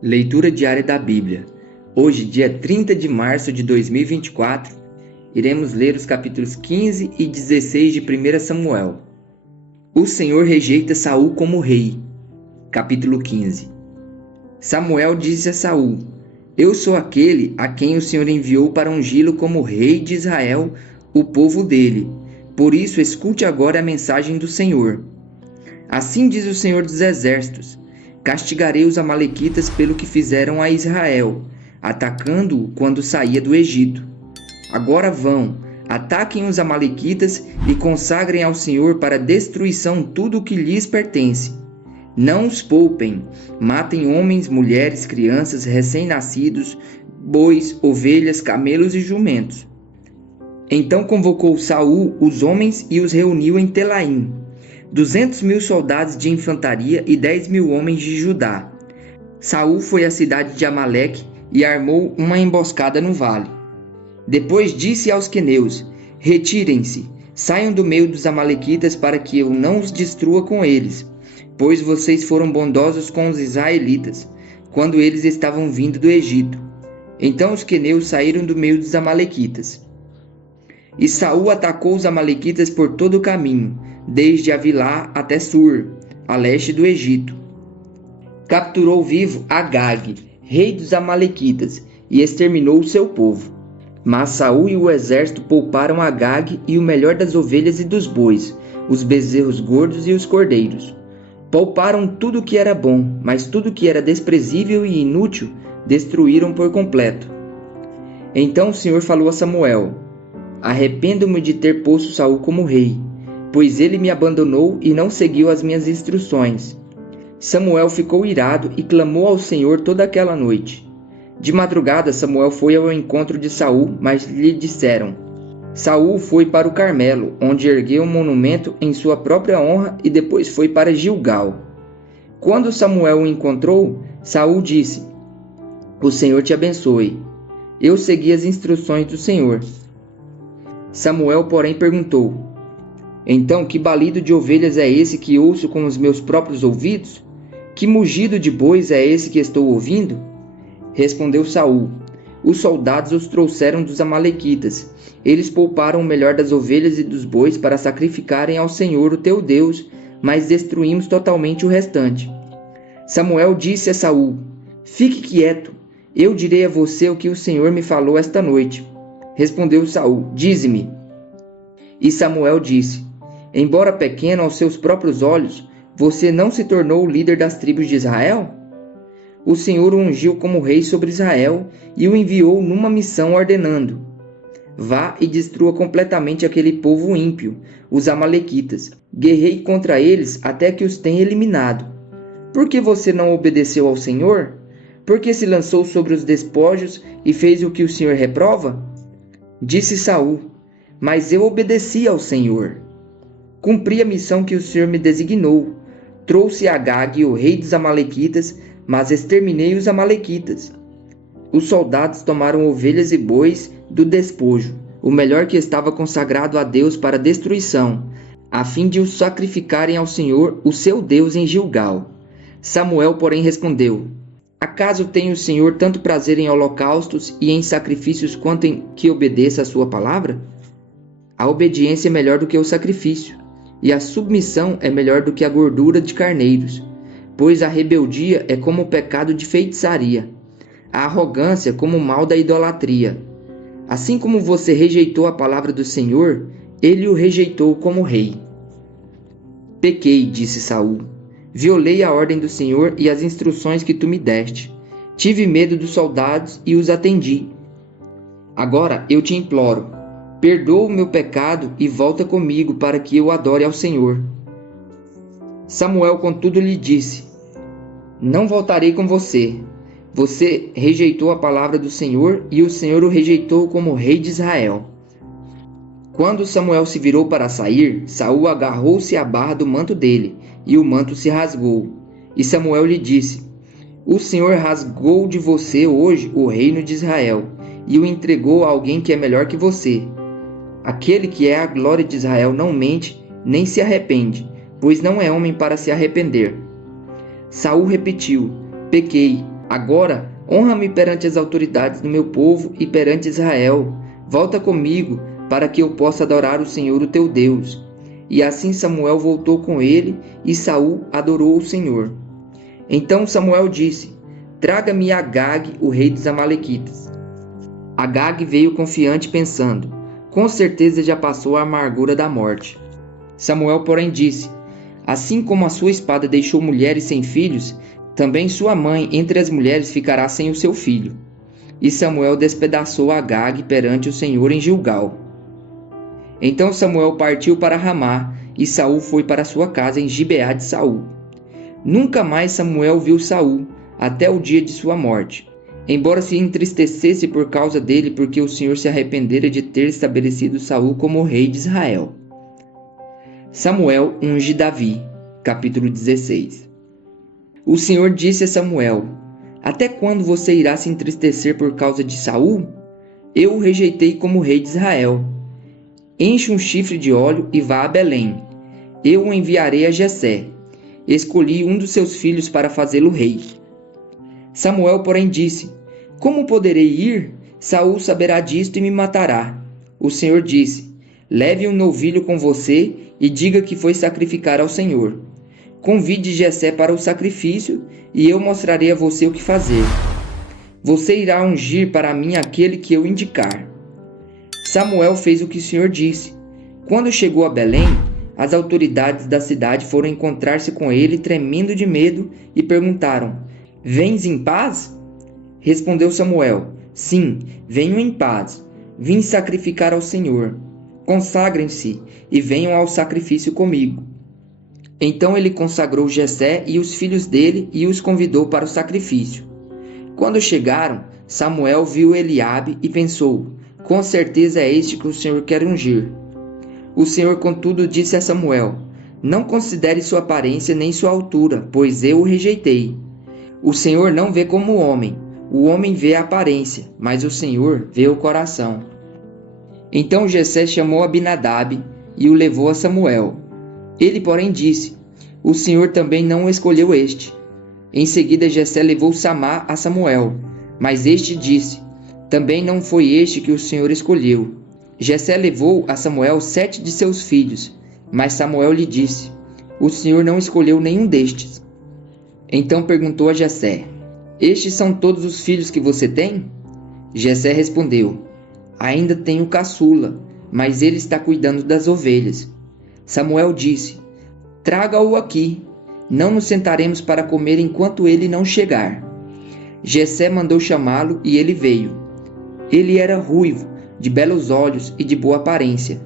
Leitura diária da Bíblia. Hoje, dia 30 de março de 2024, iremos ler os capítulos 15 e 16 de 1 Samuel. O Senhor rejeita Saul como rei. Capítulo 15. Samuel disse a Saul: Eu sou aquele a quem o Senhor enviou para ungí-lo como rei de Israel, o povo dele. Por isso, escute agora a mensagem do Senhor. Assim diz o Senhor dos Exércitos: Castigarei os amalequitas pelo que fizeram a Israel, atacando-o quando saía do Egito. Agora vão, ataquem os amalequitas e consagrem ao Senhor para destruição tudo o que lhes pertence. Não os poupem, matem homens, mulheres, crianças, recém-nascidos, bois, ovelhas, camelos e jumentos. Então convocou Saul os homens e os reuniu em Telaim, 200.000 soldados de infantaria e 10.000 homens de Judá. Saul foi à cidade de Amaleque e armou uma emboscada no vale. Depois disse aos queneus: Retirem-se, saiam do meio dos amalequitas para que eu não os destrua com eles, pois vocês foram bondosos com os israelitas, quando eles estavam vindo do Egito. Então os queneus saíram do meio dos amalequitas. E Saul atacou os amalequitas por todo o caminho, desde Avilá até Sur, a leste do Egito. Capturou vivo Agag, rei dos amalequitas, e exterminou o seu povo. Mas Saul e o exército pouparam Agag e o melhor das ovelhas e dos bois, os bezerros gordos e os cordeiros. Pouparam tudo o que era bom, mas tudo o que era desprezível e inútil destruíram por completo. Então o Senhor falou a Samuel: Arrependo-me de ter posto Saul como rei, pois ele me abandonou e não seguiu as minhas instruções. Samuel ficou irado e clamou ao Senhor toda aquela noite. De madrugada Samuel foi ao encontro de Saul, mas lhe disseram: Saul foi para o Carmelo, onde ergueu um monumento em sua própria honra, e depois foi para Gilgal. Quando Samuel o encontrou, Saul disse: O Senhor te abençoe. Eu segui as instruções do Senhor. Samuel, porém, perguntou: Então, que balido de ovelhas é esse que ouço com os meus próprios ouvidos? Que mugido de bois é esse que estou ouvindo? Respondeu Saul: Os soldados os trouxeram dos amalequitas. Eles pouparam o melhor das ovelhas e dos bois para sacrificarem ao Senhor, o teu Deus, mas destruímos totalmente o restante. Samuel disse a Saul: Fique quieto, eu direi a você o que o Senhor me falou esta noite. Respondeu Saul: Dize-me. E Samuel disse: Embora pequeno aos seus próprios olhos, você não se tornou o líder das tribos de Israel? O Senhor o ungiu como rei sobre Israel e o enviou numa missão ordenando: Vá e destrua completamente aquele povo ímpio, os amalequitas. Guerreie contra eles até que os tenha eliminado. Por que você não obedeceu ao Senhor? Por que se lançou sobre os despojos e fez o que o Senhor reprova? Disse Saul: Mas eu obedeci ao Senhor. Cumpri a missão que o Senhor me designou. Trouxe Agag, o rei dos amalequitas, mas exterminei os amalequitas. Os soldados tomaram ovelhas e bois do despojo, o melhor que estava consagrado a Deus para destruição, a fim de os sacrificarem ao Senhor, o seu Deus, em Gilgal. Samuel, porém, respondeu: Acaso tem o Senhor tanto prazer em holocaustos e em sacrifícios quanto em que obedeça a sua palavra? A obediência é melhor do que o sacrifício, e a submissão é melhor do que a gordura de carneiros, pois a rebeldia é como o pecado de feitiçaria, a arrogância como o mal da idolatria. Assim como você rejeitou a palavra do Senhor, ele o rejeitou como rei. Pequei, disse Saul. Violei a ordem do Senhor e as instruções que tu me deste. Tive medo dos soldados e os atendi. Agora eu te imploro, perdoa o meu pecado e volta comigo para que eu adore ao Senhor. Samuel, contudo, lhe disse: Não voltarei com você. Você rejeitou a palavra do Senhor e o Senhor o rejeitou como rei de Israel. Quando Samuel se virou para sair, Saul agarrou-se à barra do manto dele, e o manto se rasgou. E Samuel lhe disse: O Senhor rasgou de você hoje o reino de Israel, e o entregou a alguém que é melhor que você. Aquele que é a glória de Israel não mente, nem se arrepende, pois não é homem para se arrepender. Saul repetiu: Pequei, Agora, honra-me perante as autoridades do meu povo e perante Israel. Volta comigo, para que eu possa adorar o Senhor, o teu Deus. E assim Samuel voltou com ele, e Saul adorou o Senhor. Então Samuel disse: Traga-me Agag, o rei dos Amalequitas. Agag veio confiante, pensando: Com certeza já passou a amargura da morte. Samuel, porém, disse: Assim como a sua espada deixou mulheres sem filhos, também sua mãe entre as mulheres ficará sem o seu filho. E Samuel despedaçou Agag perante o Senhor em Gilgal. Então Samuel partiu para Ramá, e Saul foi para sua casa em Gibeá de Saul. Nunca mais Samuel viu Saul, até o dia de sua morte, embora se entristecesse por causa dele, porque o Senhor se arrependera de ter estabelecido Saul como rei de Israel. Samuel unge Davi, capítulo 16. O Senhor disse a Samuel: Até quando você irá se entristecer por causa de Saul? Eu o rejeitei como rei de Israel. Enche um chifre de óleo e vá a Belém. Eu o enviarei a Jessé. Escolhi um dos seus filhos para fazê-lo rei. Samuel, porém, disse: Como poderei ir? Saul saberá disto e me matará. O Senhor disse: Leve um novilho com você e diga que foi sacrificar ao Senhor. Convide Jessé para o sacrifício, e eu mostrarei a você o que fazer. Você irá ungir para mim aquele que eu indicar. Samuel fez o que o Senhor disse. Quando chegou a Belém, as autoridades da cidade foram encontrar-se com ele, tremendo de medo, e perguntaram: Vens em paz? Respondeu Samuel: Sim, venho em paz. Vim sacrificar ao Senhor. Consagrem-se e venham ao sacrifício comigo. Então ele consagrou Jessé e os filhos dele e os convidou para o sacrifício. Quando chegaram, Samuel viu Eliabe e pensou: Com certeza é este que o Senhor quer ungir. O Senhor, contudo, disse a Samuel: Não considere sua aparência nem sua altura, pois eu o rejeitei. O Senhor não vê como o homem vê a aparência, mas o Senhor vê o coração. Então Jessé chamou Abinadab e o levou a Samuel. Ele, porém, disse: O Senhor também não escolheu este. Em seguida Jessé levou Samá a Samuel, mas este disse: Também não foi este que o Senhor escolheu. Jessé levou a Samuel 7 de seus filhos, mas Samuel lhe disse: O Senhor não escolheu nenhum destes. Então perguntou a Jessé: Estes são todos os filhos que você tem? Jessé respondeu: Ainda tenho caçula, mas ele está cuidando das ovelhas. Samuel disse: Traga-o aqui. Não nos sentaremos para comer enquanto ele não chegar. Jessé mandou chamá-lo e ele veio. Ele era ruivo, de belos olhos e de boa aparência.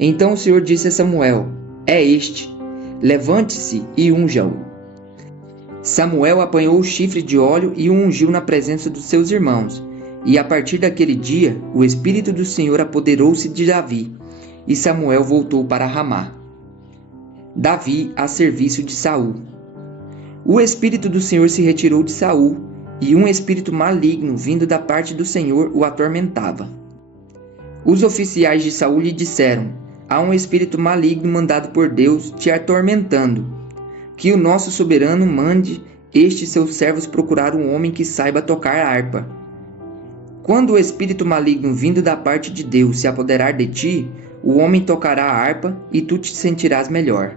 Então o Senhor disse a Samuel: É este. Levante-se e unja-o. Samuel apanhou o chifre de óleo e o ungiu na presença dos seus irmãos. E a partir daquele dia, o Espírito do Senhor apoderou-se de Davi, e Samuel voltou para Ramá. Davi a serviço de Saul. O Espírito do Senhor se retirou de Saul, e um espírito maligno vindo da parte do Senhor o atormentava. Os oficiais de Saul lhe disseram: Há um espírito maligno mandado por Deus te atormentando. Que o nosso soberano mande estes seus servos procurar um homem que saiba tocar harpa. Quando o espírito maligno vindo da parte de Deus se apoderar de ti, o homem tocará a harpa e tu te sentirás melhor.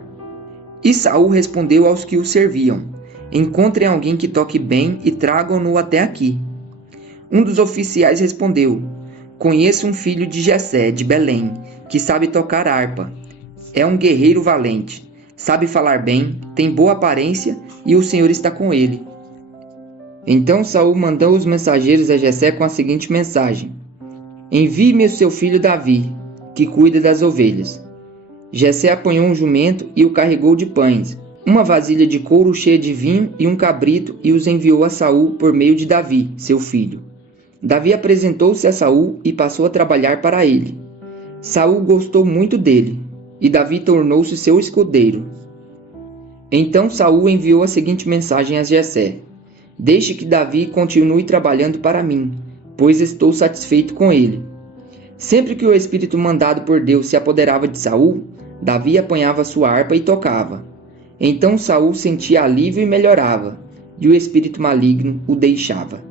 E Saul respondeu aos que o serviam: Encontrem alguém que toque bem e tragam-no até aqui. Um dos oficiais respondeu: Conheço um filho de Jessé, de Belém, que sabe tocar harpa. É um guerreiro valente, sabe falar bem, tem boa aparência e o Senhor está com ele. Então Saul mandou os mensageiros a Jessé com a seguinte mensagem: Envie-me o seu filho Davi, que cuida das ovelhas. Jessé apanhou um jumento e o carregou de pães, uma vasilha de couro cheia de vinho e um cabrito, e os enviou a Saul por meio de Davi, seu filho. Davi apresentou-se a Saul e passou a trabalhar para ele. Saul gostou muito dele, e Davi tornou-se seu escudeiro. Então Saul enviou a seguinte mensagem a Jessé: Deixe que Davi continue trabalhando para mim, pois estou satisfeito com ele. Sempre que o espírito mandado por Deus se apoderava de Saul, Davi apanhava sua harpa e tocava. Então Saul sentia alívio e melhorava. e o espírito maligno o deixava.